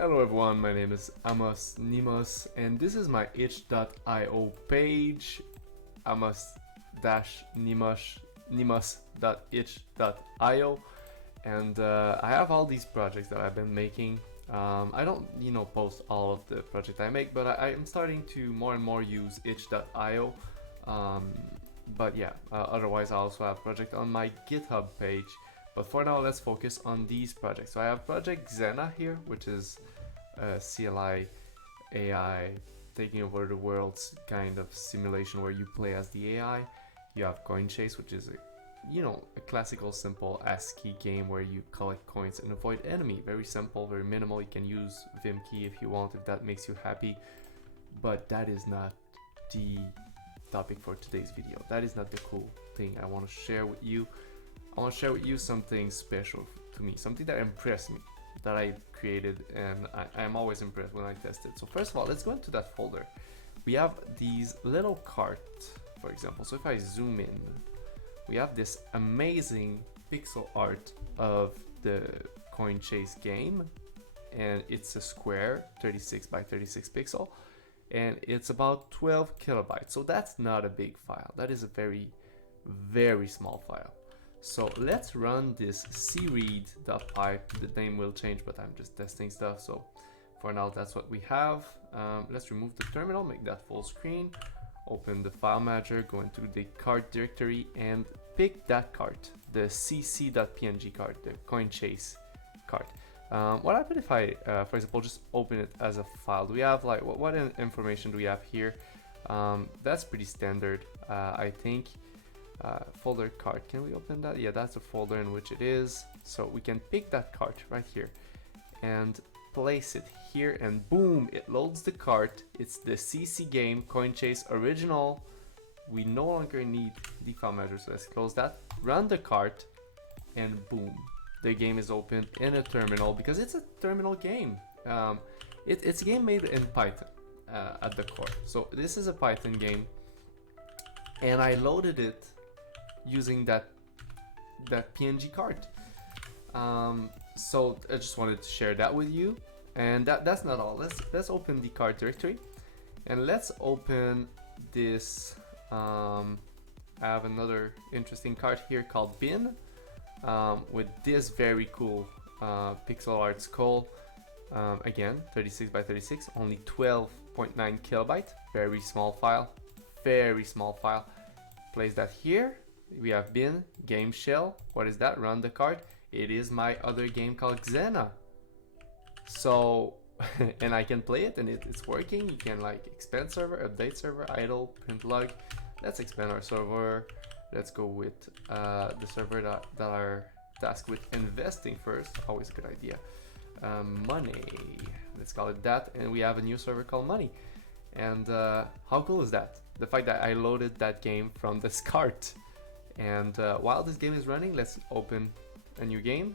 Hello everyone, my name is Amos Nimos and this is my itch.io page, amos-nimos.itch.io, and I have all these projects that I've been making. I don't post all of the projects I make, but I am starting to more and more use itch.io. But yeah, otherwise I also have a project on my GitHub page. But for now, let's focus on these projects. So I have project Xena here, which is a CLI AI taking over the world's kind of simulation where you play as the AI. You have CoinChase, which is a classical simple ASCII game where you collect coins and avoid enemy. Very simple, very minimal. You can use Vimkey if you want, if that makes you happy. But that is not the topic for today's video. That is not the cool thing I want to share with you. I want to share with you something special to me, something that impressed me, that I created, and I am always impressed when I test it. So first of all, let's go into that folder. We have these little carts, for example. So if I zoom in, we have this amazing pixel art of the CoinChase game, and it's a square 36 by 36 pixel, and it's about 12 kilobytes. So that's not a big file. That is a very, very small file. So let's run this cread.py. The name will change, but I'm just testing stuff. So for now, that's what we have. Let's remove the terminal, make that full screen, open the file manager, go into the cart directory and pick that cart, the cc.png cart, the CoinChase cart. What happens if I, for example, just open it as a file? Do we have like, what information do we have here? That's pretty standard, I think. Folder cart, can we open that? Yeah, that's a folder in which it is. So we can pick that cart right here and place it here, and boom, it loads the cart. It's the CC game CoinChase original. We no longer need the file manager, so let's close that, run the cart, and boom, the game is opened in a terminal because it's a terminal game. It's a game made in Python at the core. So this is a Python game, and I loaded it using that PNG cart. So I just wanted to share that with you, and that's not all. Let's open the cart directory, and let's open this. I have another interesting cart here called bin, with this very cool pixel art skull. Again, 36 by 36, only 12.9 kilobyte, very small file, very small file. Place that here. We have bin, game shell. What is that? Run the cart. It is my other game called Xena. So, and I can play it, and it's working. You can like expand server, update server, idle, print log. Let's expand our server. Let's go with the server that are tasked with investing first. Always a good idea. Money. Let's call it that. And we have a new server called Money. And how cool is that? The fact that I loaded that game from this cart. And while this game is running, let's open a new game,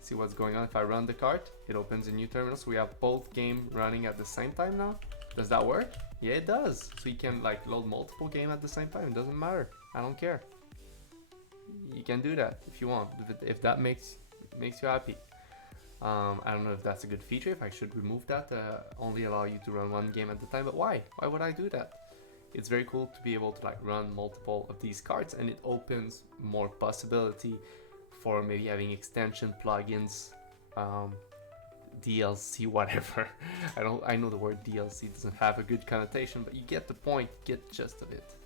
see what's going on. If I run the cart, it opens a new terminal. So we have both games running at the same time now. Does that work? Yeah, it does. So you can like load multiple games at the same time. It doesn't matter. I don't care. You can do that if you want, if that makes you happy. I don't know if that's a good feature, if I should remove that, only allow you to run one game at a time, but why? Why would I do that? It's very cool to be able to like run multiple of these cards, and it opens more possibility for maybe having extension plugins, DLC, whatever. I know the word DLC doesn't have a good connotation, but you get the point, get the gist of it.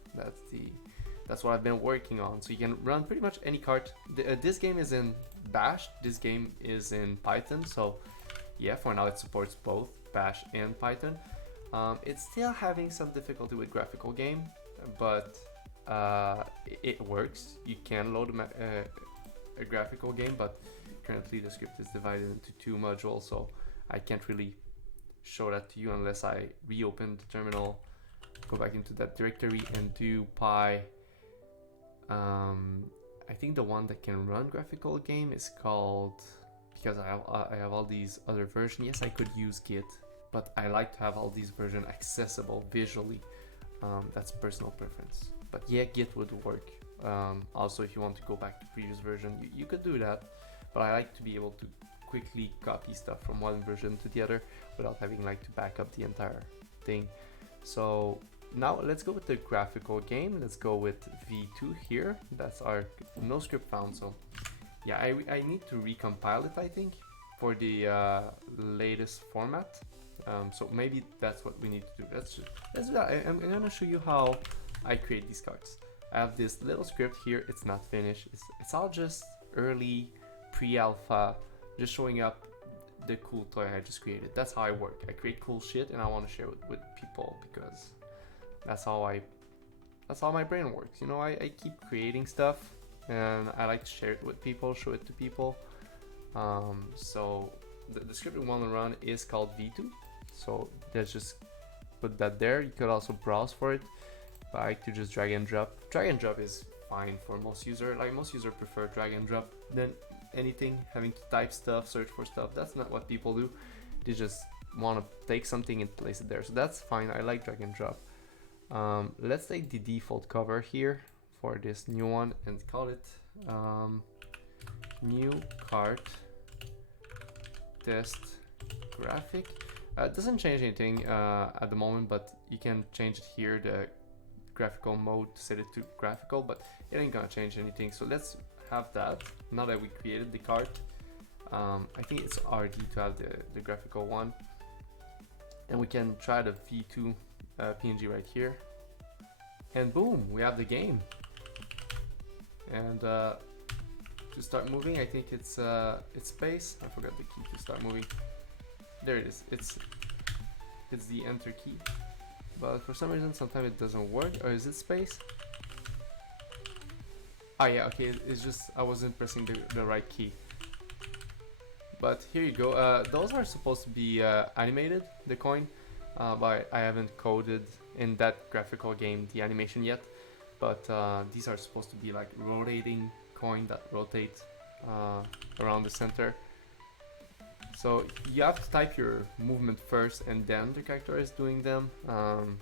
That's what I've been working on. So you can run pretty much any card. This game is in Bash, this game is in Python, so yeah, for now it supports both Bash and Python. It's still having some difficulty with graphical game, but it works. You can load a graphical game, but currently the script is divided into 2 modules, so I can't really show that to you unless I reopen the terminal, go back into that directory and do py. I think the one that can run graphical game is called, because I have all these other versions. Yes, I could use Git, but I like to have all these versions accessible visually. That's personal preference. But yeah, Git would work. Also, if you want to go back to previous version, you could do that. But I like to be able to quickly copy stuff from one version to the other without having like to back up the entire thing. So now let's go with the graphical game. Let's go with V2 here. That's our no script found. So yeah, I need to recompile it, I think, for the latest format. So maybe that's what we need to do. Let's do that. I'm gonna show you how I create these cards. I have this little script here. It's not finished. It's all just early pre-alpha, just showing up the cool toy I just created. That's how I work. I create cool shit and I want to share it with people because that's how my brain works. You know, I keep creating stuff and I like to share it with people, show it to people. So the script we want to run is called V2. So let's just put that there. You could also browse for it, but I like to just drag and drop. Drag and drop is fine for most users. Like most users prefer drag and drop than anything, having to type stuff, search for stuff. That's not what people do. They just want to take something and place it there. So that's fine. I like drag and drop. Let's take the default cover here for this new one and call it new cart test graphic. It doesn't change anything at the moment, but you can change it here, the graphical mode, to set it to graphical, but it ain't gonna change anything. So let's have that now that we created the cart. I think it's RD to have the graphical one, and we can try the V2 PNG right here, and boom, we have the game. And to start moving, I think it's space. I forgot the key to start moving. There it is. It's the enter key, but for some reason sometimes it doesn't work. Or is it space? Ah yeah, okay, it's just I wasn't pressing the right key. But here you go. Those are supposed to be animated, the coin, but I haven't coded in that graphical game the animation yet. But these are supposed to be like rotating coin that rotate around the center. So you have to type your movement first and then the character is doing them.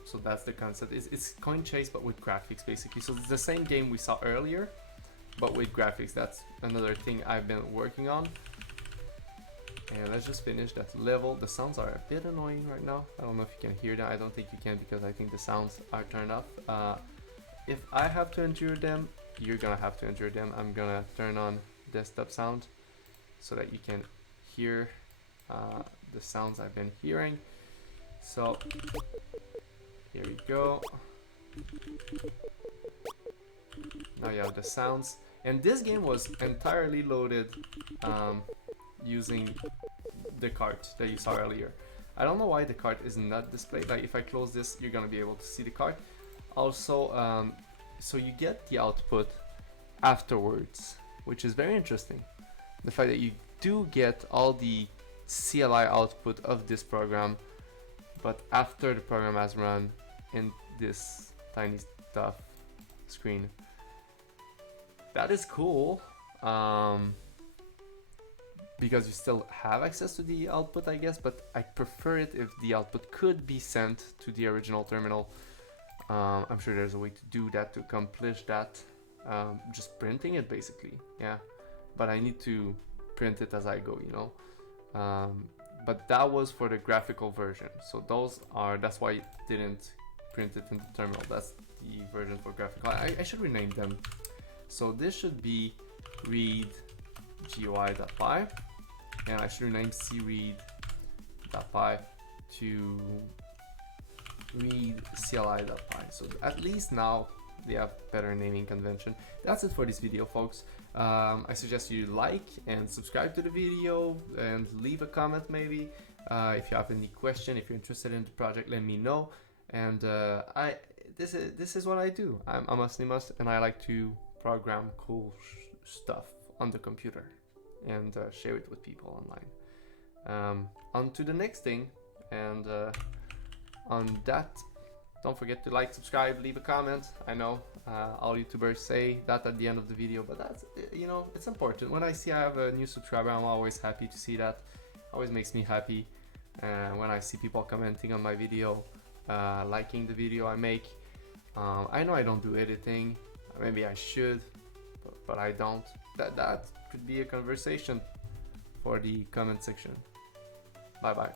So that's the concept. It's CoinChase but with graphics basically. So it's the same game we saw earlier but with graphics. That's another thing I've been working on. And let's just finish that level. The sounds are a bit annoying right now. I don't know if you can hear them. I don't think you can because I think the sounds are turned off. If I have to endure them, you're gonna have to endure them. I'm gonna turn on desktop sound so that you can hear the sounds I've been hearing. So here we go. Now you have the sounds, and this game was entirely loaded using the cart that you saw earlier. I don't know why the cart is not displayed. Like if I close this, you're gonna be able to see the cart. Also, so you get the output afterwards, which is very interesting. The fact that you do get all the CLI output of this program, but after the program has run in this tiny stuff screen. That is cool, because you still have access to the output, I guess, but I prefer it if the output could be sent to the original terminal. I'm sure there's a way to do that, to accomplish that, just printing it basically, yeah, but I need to print it as I go, you know. But that was for the graphical version, so that's why it didn't print it in the terminal. That's the version for graphical. I should rename them. So this should be read GUI.py, and I should rename cread.py to read CLI.py. So at least now they have better naming convention. That's it for this video, folks. I suggest you like and subscribe to the video and leave a comment maybe. If you have any question, if you're interested in the project, let me know. And this is what I do. I'm a Slimus and I like to program cool stuff on the computer and share it with people online. On to the next thing, and on that, don't forget to like, subscribe, leave a comment. I know all YouTubers say that at the end of the video, but that's, you know, it's important. When I see I have a new subscriber, I'm always happy to see that. Always makes me happy when I see people commenting on my video, liking the video I make. I know I don't do editing. Maybe I should, but I don't. That could be a conversation for the comment section. Bye bye.